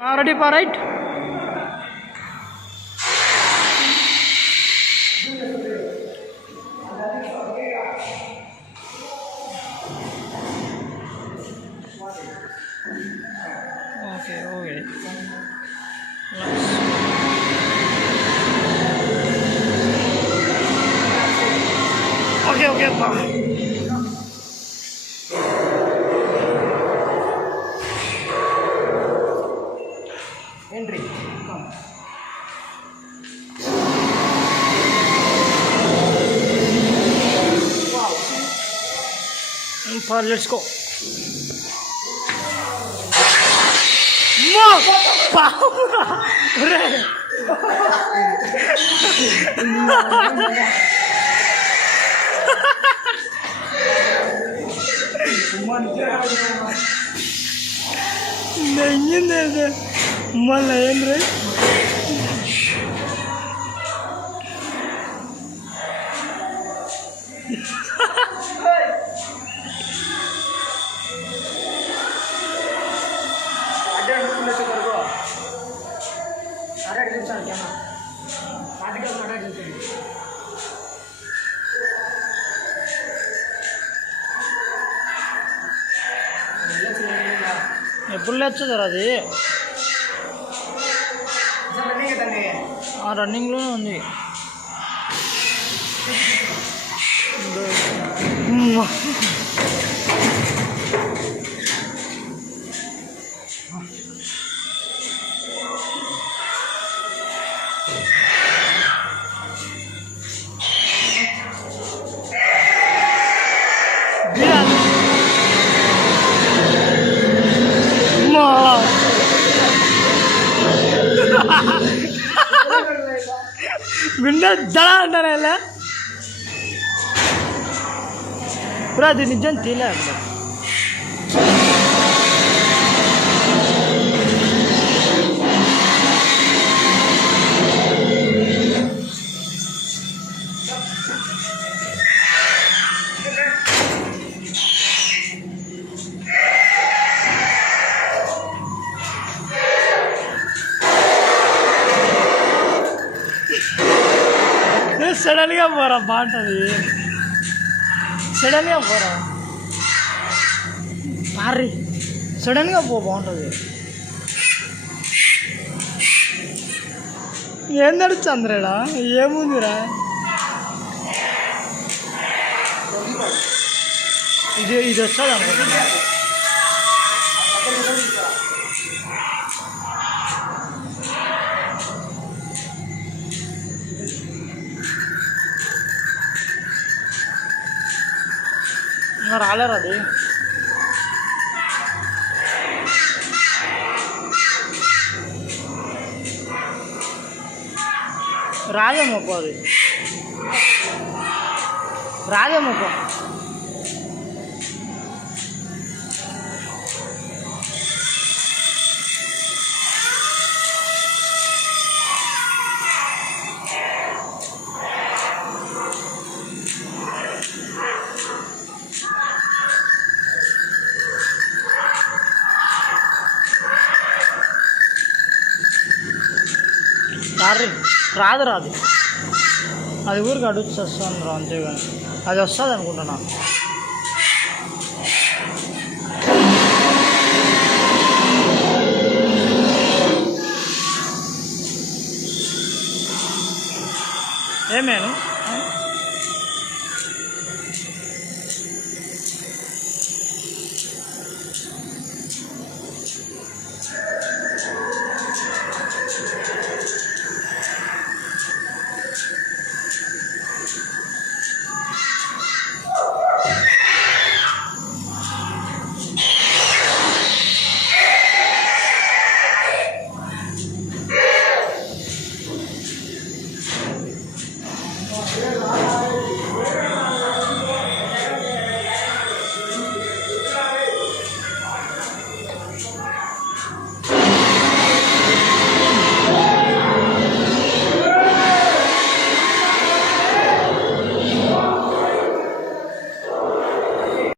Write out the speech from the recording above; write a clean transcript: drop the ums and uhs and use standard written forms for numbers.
Ready for right? Okay. Okay. Entry. Come. Wow. Let's go. No! Power! Nenhum malandro. ఎప్పుడు లేచదరా అది రన్నింగ్లోనే ఉంది. గుండె దళ అంటారా ఇలా ఇప్పుడు అది నిజం తీలే సడన్గా పోరా బాగుంటుంది. సడన్గా పోరా మారి సడన్గా బాగుంటుంది. ఏం నడుచు అందరేడా ఏముందిరా ఇది వస్తుంది అనుకుంటున్నా. ఇంకా రాలేరు అది రాజమొక్క అది రాజమొక్క రాదు అది ఊరికి అడుగు వస్తాను రా అంతేగాని అది వస్తుంది అనుకుంటున్నా. ఏమేను